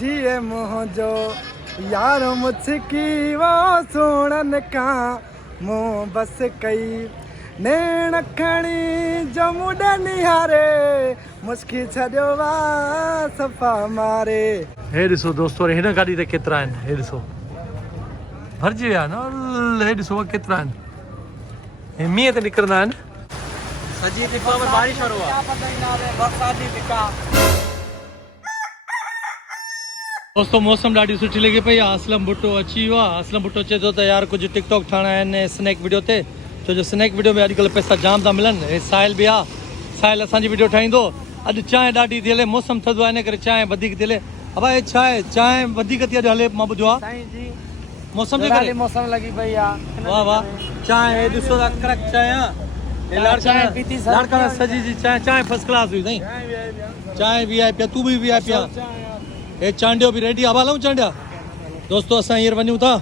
जिए मुंहिंजो यार मुझकी वो सुणन का मुंह बस कई नेण खणी जमुडे निहारे मुस्की छॾियो वा सफ़ा मारे। हे ॾिसो दोस्तो हिन गाॾी ते केतिरा आहिनि, हे ॾिसो भरिजी विया आहिनि। हे ॾिसो केतिरा आहिनि, हे मींहं ते निकिरंदा आहिनि। सजी दिपा में बारिश हो रहा है, बरसाती दिपा। दोस्तों मौसम ॾाढी सुठी लॻे पई आहे। असलम भुट्टो अची वियो आहे। असलम भुट्टो चए थो त यार कुझु टिकटॉक ठाहिणा आहिनि स्नैक वीडियो ते, छो जो स्नैक वीडियो में अॼुकल्ह पैसा जाम था मिलनि। हे साहिल बि आहे, साहिल असांजी वीडियो ठाहींदो। अॼु चांहि ॾाढी थी हले, मौसम थधो आहे इन करे चांहि वधीक थी हले। अब हे छा आहे, चांहि वधीक थी हले मां ॿुधो आहे मौसम जे करे। मौसम लगी पई आहे। वाह वाह, चांहि हे ॾिसो था कड़क चांहि आहे। लाड़काना सजी जी चांहि फर्स्ट क्लास हुई साईं। चांहि वी आई पी, तूं बि वी आई पी आहे। हे चांडियो बि रेडी। अब हलूं चांडिया दोस्तो, असां हींअर वञूं था।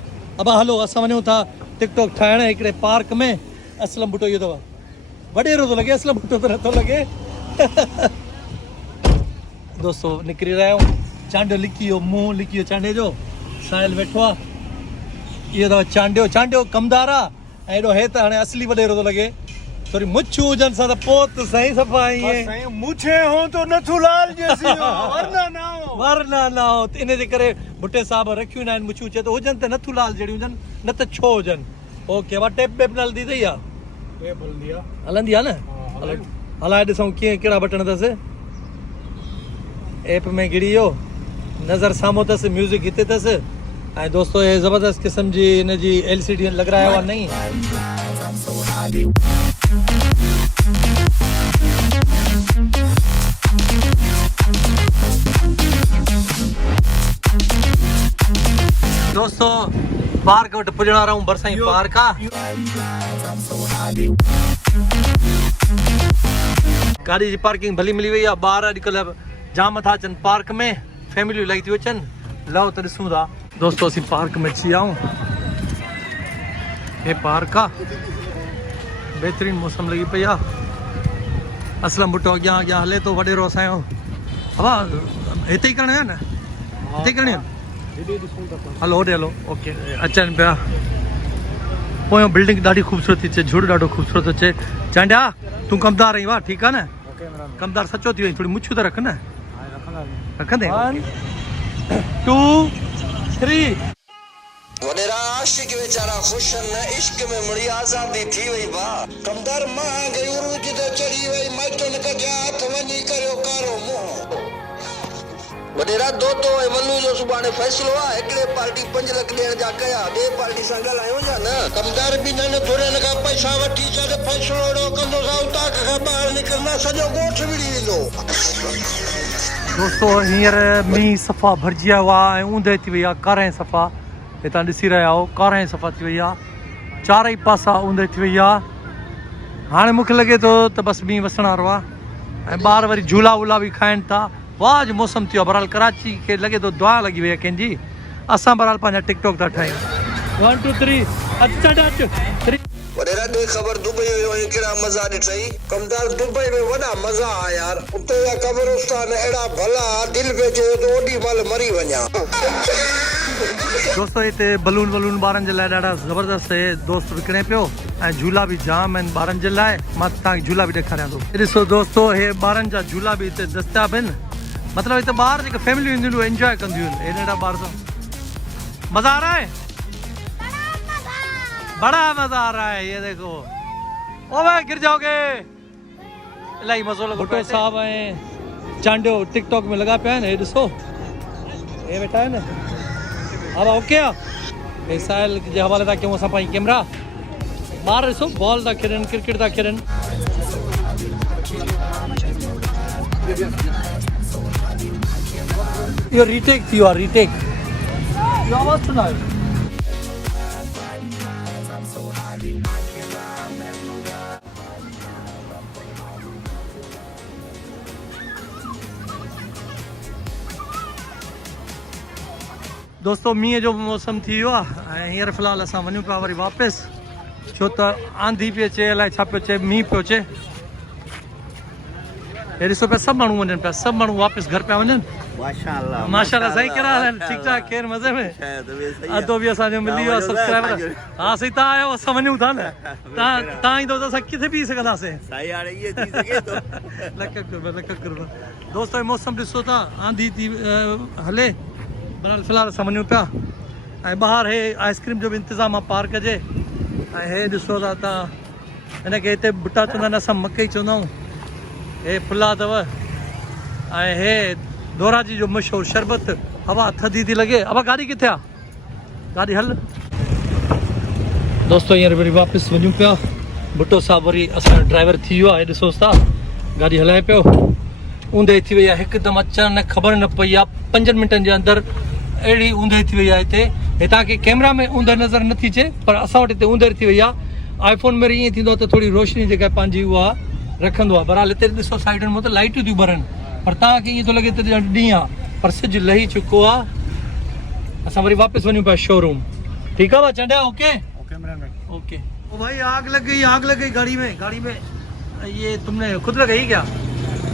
अब हलो असां वञूं था टिकटॉक ठाहिण हिकिड़े पार्क में। असलम भुट्टो इहो अथव, वॾेरो थो लॻे, असलम भुट्टो त नथो लॻे। दोस्तो निकिरी रहिया आहियूं। चांडियो लिकी वियो, मुंहुं लिकी वियो चांडे जो। साहिल वेठो आहे। इहो अथव चांडियो, चांडियो कमदार आहे ऐं हेॾो हे त हाणे असली वॾेरो थो लॻे। थोरी मुछूं हुजनि सां त पोइ त साईं सफ़ा ईअं मुझे हो तो नथूलाल जैसी हो, वरना ना हो, वरना ना हो। इन जे करे भुट्टे साहब रखियूं न आहिनि मुछूं। चए थो हुजनि त नथूलाल जहिड़ियूं हुजनि, न त छो हुजनि। ओके, वा टेप वेप न हलंदी अथई आहे, हलंदी आहे न। हलाए ॾिसूं कीअं कहिड़ा बटण अथसि। ऐप में गिड़ी वियो, नज़र साम्हूं अथसि, म्यूज़िक हिते अथसि। ऐं दोस्तो हे ज़बरदस्त क़िस्म जी हिन जी LCD लॻारायो आहे नई। दोस्तो पार्क वटि पुॼण वारा आहियूं। भरिसां ई पार्क आहे। गाॾी जी पार्किंग भली मिली वई आहे। ॿार अॼुकल्ह जाम था अचनि पार्क में, फैमिलियूं इलाही थियूं अचनि। लओ त ॾिसूं था दोस्तो, असीं पार्क में अची विया आहियूं। हे पार्क आहे, बहितरीन मौसम लॻी पई आहे। असलम भुट्टो अॻियां अॻियां हले थो वॾेरो असांजो। हवा हिते ई करिणो आहे न, हिते करिणी आहे। हलो होॾे हलो। ओके, अचनि पिया। पोयों बिल्डिंग ॾाढी ख़ूबसूरत थी अचे, झुड़ ॾाढो ख़ूबसूरत अचे। चांडिया तूं कमदार आहीं, वाह ठीकु आहे न। कमदार सचो थी वई, थोरी मुछूं त रख न। रखंदे 1 2 3। वडेरा आशिक बेचारा खुशन इश्क में मुड़ी आजादी थी वई बा। कमदार मां गई उरूज ते चढ़ी वई, माइटन कढिया हथ वञी करियो कारो मुंहुं। वडेरा दोतो ऐं वल्लू जो सुभाणे फ़ैसिलो आहे। हिकिड़े पार्टी 5 लख ॾियण जा कया, ॿिए पार्टी सां ॻाल्हायूं या न। कमदार बि न थोरनि खां पैसा वठी छॾ, फ़ैसिलो अहिड़ो कंदो सां ताक खां ॿाहिरि निकिरंदा सॼो ॻोठ विड़ी वेंदो। दोस्तो हींअर मींहुं सफ़ा भरिजी वियो आहे ऐं ऊंदहि थी वई आहे, कारां सफ़ा। हितां ॾिसी रहिया आहियो, कारां सफ़ा थी वई आहे, चारई पासा ऊंदहि थी वई आहे। हाणे मूंखे लॻे थो त बसि मींहुं वसण वारो आहे ऐं ॿार वरी झूला वूला बि खाइनि था। वाह जो मौसम थियो आहे। बहरहाल कराची खे लॻे थो दुआ लॻी वई आहे कंहिंजी। असां बहरहाल पंहिंजा टिकटॉक था ठाहियूं। 1 2 3 अच 3। वडेरा दे ख़बर दुबई में कहिड़ा मज़ा ॾिठई। कमदार दुबई में वॾा मज़ा आ यार। उते जा कब्रिस्तान अहिड़ा भला, दिलि पे चए तो ओॾी महिल मरी वञा। दोस्तो हिते बलून वलून ॿारनि जे लाइ ॾाढा ज़बरदस्त दोस्त विकिणे पियो ऐं झूला बि जाम आहिनि ॿारनि जे लाइ। मां तव्हांखे झूला बि ॾेखारियां थो। ॾिसो दोस्तो, हे ॿारनि जा झूला बि हिते दस्तियाब आहिनि। मतिलबु हिते ॿार जेके फैमिलियूं ईंदियूं आहिनि एंजॉय कंदियूं आहिनि। हेॾा ॿार तो मज़ा आ रहा है, बड़ा मज़ा आ रहा है। ये देखो, ओ भाई गिर जाओगे। इलाही मज़ो लॻो। भुट्टो साहब ऐं चांडियो टिकटॉक में लॻा पिया आहिनि। हे ॾिसो, हे वेठा आहिनि। हा ओके आहे। हे साहिल जे हवाले था कयूं असां पंहिंजी कैमरा। ॿार ॾिसो बॉल था खेॾनि, क्रिकेट था खेॾनि। इहो रीटेक थी वियो आहे, रीटेक। इहो आवाज़ सुनायो। दोस्तो मींहं जो मौसम थी वियो आहे ऐं हींअर फ़िलहालु असां वञूं पिया वरी वापसि, छो त आंधी पई अचे, अलाए छा पियो अचे, मींहुं पियो अचे। हे ॾिसो पिया सभु माण्हू वञनि पिया, सभु माण्हू वापसि घर पिया वञनि। माशाल्लाह माशाल्लाह सही करा ठीक ठाक केर मजे में अदो भी असांजो मिली वियो सब्सक्राइबर हा सही तव्हां आयो असां वञूं था न तव्हां ईंदो त असां किथे पी सघंदासीं साईं हाणे इहे थी सघे थो लख कुर्ब दोस्तो मौसम ॾिसो था आंधी थी हले बहरहाल फ़िलहाल असां वञूं पिया ऐं ॿाहिरि हे आइस्क्रीम जो बि इंतज़ाम आहे पार्क जे ऐं हे ॾिसो था तव्हां हिनखे हिते बुटा चवंदा आहिनि असां मकई चवंदा आहियूं हे फुला अथव ऐं हे दोराजी जो मशहूरु शरबत हवा थधी थी लॻे अब गाॾी किथे आहे गाॾी हल दोस्तो हींअर वरी वापसि वञूं पिया भुट्टो साहिबु वरी असांजो ड्राइवर थी वियो आहे ॾिसोसि था गाॾी हलाए पियो ऊंधे थी वई आहे हिकदमि अचण न ख़बर न पई आहे 5 मिंटनि जे अंदरि अहिड़ी ऊंधे थी वई आहे हिते तव्हांखे कैमरा में ऊंधे नज़र नथी अचे पर असां वटि हिते ऊंधे थी वई आहे आईफोन में ईअं थींदो आहे त थोरी रोशनी जेका पंहिंजी उहा रखंदो आहे बहरहाल हिते ॾिसो साइडनि मां त लाइटियूं थियूं ॿरनि पर तव्हांखे ईअं थो लॻे त ॾींहुं आहे पर सिजु लही चुको आहे असां वरी वापसि वञूं पिया शोरूम ठीकु आहे भाउ चंडिया ओके ओके ओ भाई आग लग गई गाड़ी में ये तुमने खुद लगाई क्या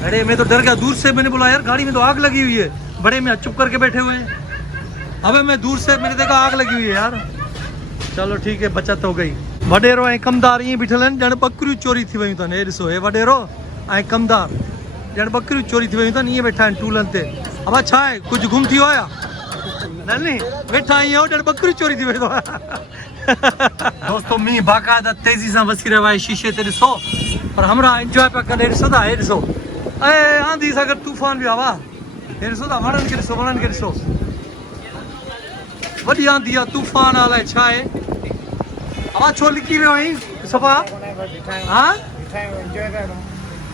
अरे मैं तो डर गया दूर से मैंने बोला यार गाड़ी में तो आग लगी हुई है बड़े में चुप करके बैठे हुए हैं अबे मैं दूर से मैंने देखा आग लगी हुई है यार चलो ठीक है बचत हो गई वडेरो ऐं कमदार ईअं बीठल आहिनि ॼण ॿकरियूं चोरी थी वियूं अथनि हे ॾिसो हे वडेरो ऐं कमदार ॼण ॿकरियूं चोरी थी वियूं अथनि ईअं वेठा आहिनि टूलनि ते अबा छा आहे कुझु गुम थी वियो आहे न वेठा ईअं ॼण ॿकरियूं चोरी थी वियूं दोस्तों मींहुं बाक़ाइदा तेज़ी सां वसी रहियो आहे शीशे ते ॾिसो पर हमरा एंजॉय पिया कंदे ॾिसो था हे ॾिसो ऐं आंधी सां गॾु तूफ़ान बि आहे वाह हे ॾिसो था वणनि खे ॾिसो वॾी आंधी आहे तूफ़ान आहे अलाए छा आहे अवा छो लिकी वियो आहीं सफ़ा हा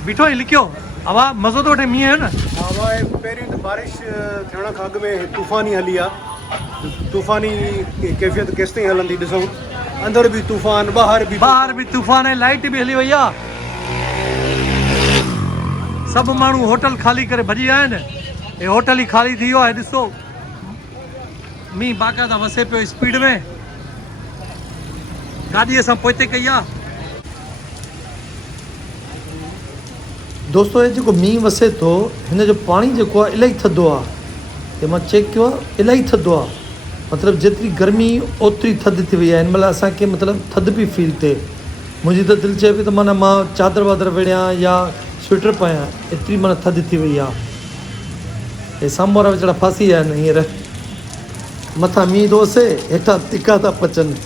बीठो ई लिकियो अवा मज़ो थो वठे मींहं जो न पहिरियों त बारिश थियण खां अॻु में तूफ़ानी हली आहे तूफ़ानी कैफ़ियत केसि ताईं हलंदी ॾिसूं अंदरि बि तूफ़ान ॿाहिरि बि तूफ़ान ऐं लाइट बि हली वई आहे सभु माण्हू होटल ख़ाली करे भॼी विया आहिनि हे होटल ई ख़ाली थी वियो आहे ॾिसो मींहुं बाक़ाइदा वसे पियो स्पीड में गाॾी असां पोइते कई आहे दोस्तो हे जेको मींहुं वसे थो हिन जो पाणी जेको आहे इलाही थधो आहे हे मां चेक कयो आहे इलाही थधो आहे मतिलबु जेतिरी गर्मी ओतिरी थधि थी वई आहे हिन महिल असांखे मतिलबु थधि पई फील थिए मुंहिंजी त दिलि चए पई त माना मां चादर वादर विड़ियां या स्वेटर पायां एतिरी माना थधि थी वई आहे हे साम्हूं वारा वीचारा फासी विया आहिनि हींअर मथां मींहुं थो वसे हेठां तिका था पचनि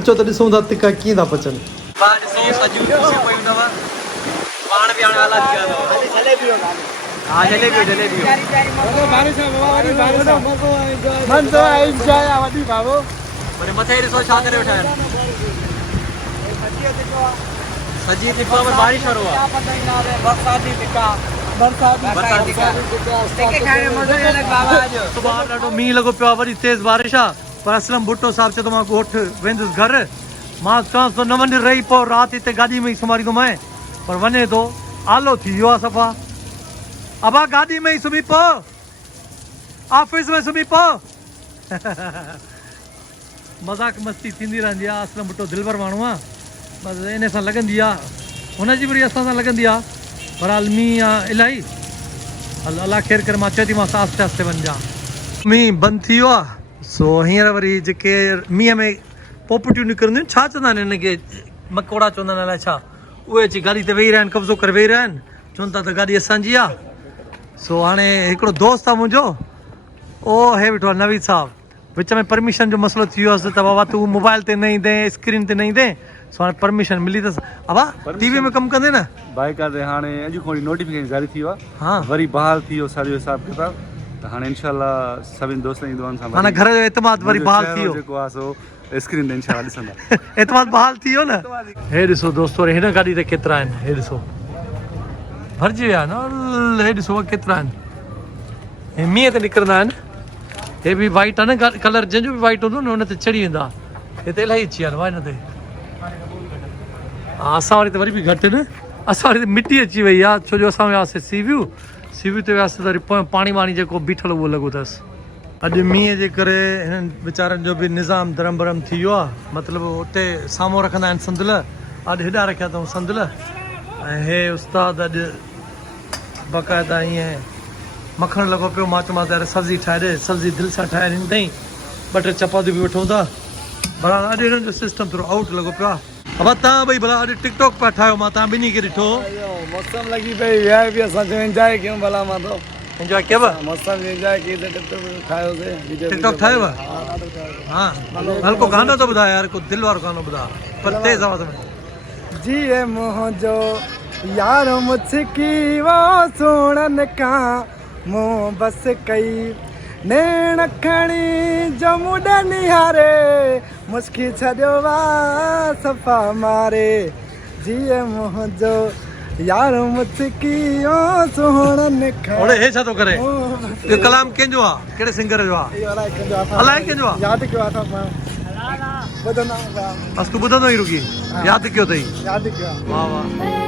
अचो त ॾिसूं था तिका कीअं था पचनि मथे ॾिसो छा करे वेठा आहिनि सजी तिका में बारिश हो रहा है बरसाती तिका ॾाढो मींहुं लॻो पियो आहे वरी तेज़ बारिश आहे पर असलम भुट्टो साहिबु चयो त मां ॻोठ वेंदुसि घर मां चवांसि थो न वञ रही पियो राति हिते गाॾी में ई सुम्हारींदोमांइ पर वञे थो आलो थी वियो आहे सफ़ा अबा गाॾी में ई सुम्ही पओ ऑफिस में सुम्ही पओ मज़ाक मस्ती थींदी रहंदी आहे असलम भुट्टो दिलबर माण्हू आहे बसि इन सां लॻंदी आहे हुनजी वरी असां सां लॻंदी आहे बहरहाल मींहुं आहे इलाही अलाह ख़ैर करे मां चयो थी मां आस्ते आस्ते वञा मींहुं बंदि थी वियो आहे सो हींअर वरी जेके मींहं में पोपटियूं निकिरंदियूं आहिनि छा चवंदा आहिनि हिनखे मकोड़ा चवंदा आहिनि अलाए छा उहे अची गाॾी ते वेही रहिया आहिनि कब्ज़ो करे वेही रहिया आहिनि चवनि था त गाॾी असांजी आहे सो हाणे हिकिड़ो दोस्त आहे मुंहिंजो ओ हे वेठो आहे नवीद साहिबु विच में परमिशन जो मसइलो थी वियो त बाबा तूं मोबाइल ते न ईंदे स्क्रीन ते न ईंदे सो हाणे परमिशन मिली अथसि अबा टीवी में कमु कंदे न बाइकार ते हाणे अॼु खां नोटिफिकेशन जारी थी वियो आहे हा वरी बहाल थी वियो साॼो हिसाबु किताबु त हाणे इनशाअल्लाह सभिनी दोस्तनि जी दुआनि सां माना घर जो एतमाद वरी बहाल थी वियो जेको आहे सो स्क्रीन ते इनशाअल्लाह ॾिसंदा एतमाद बहाल थी वियो न हे ॾिसो दोस्तो हिन गाॾी ते केतिरा आहिनि हे ॾिसो भरिजी विया आहिनि हे ॾिसो केतिरा आहिनि हे मींहं ते निकिरंदा आहिनि हे बि वाइट आहे न कलर जंहिंजो बि वाइट हूंदो न हुन ते चढ़ी वेंदा हिते इलाही अची विया आहिनि वाह हिन ते हा असां वरी त वरी बि घटि न असां वरी त मिटी अची वई आहे छो जो असां वियासीं सी व्यू ते वियासीं त वरी पोइ पाणी वाणी जेको बीठल उहो लॻो अथसि अॼु मींहं जे करे हिननि वीचारनि जो बि निज़ाम धरम भरम थी वियो आहे मतिलबु उते साम्हूं रखंदा आहिनि संदुल अॼु हेॾा रखिया अथऊं संदुल ऐं हे उस्ताद अॼु बाक़ाइदा ईअं मखण लॻो पियो मां चयोमांसि यार सब्जी ठाहे ॾे सब्जी दिलि सां ठाहे ॾिनी अथई ॿ टे चपातियूं बि वठूं था भला अॼु हिननि जो सिस्टम थोरो आउट लॻो पियो आहे अब तव्हां ॿई भला अॼु टिकटॉक पिया ठाहियो मां तव्हां ॿिन्ही खे ॾिठो मौसम लगी पई है भी असां जो एंजॉय क्यों भला मां तो एंजॉय कयव मौसम एंजॉय की ते ठायो से टिकटॉक ठाहियव हा हल्को गानो थो ॿुधाए यार को दिलि वारो गानो ॿुधा पर तेज़ आवाज़ में जी ए मोहजो यार मुझकी वो सुणन का मुंह बस कई नैण खणी जो मुड निहारे मुस्की छॾियो वा सफ़ा मारे जी ए मोहजो यार मुझकी वो सुणन का ओड़े हे छा थो करे इहो कलाम कंहिंजो आहे कहिड़े सिंगर जो आहे अलाए कंहिंजो आहे याद कयो था ॿुधंदा बस तूं ॿुधंदो ई रुकी यादि कयो अथई याद कयो वाह वाह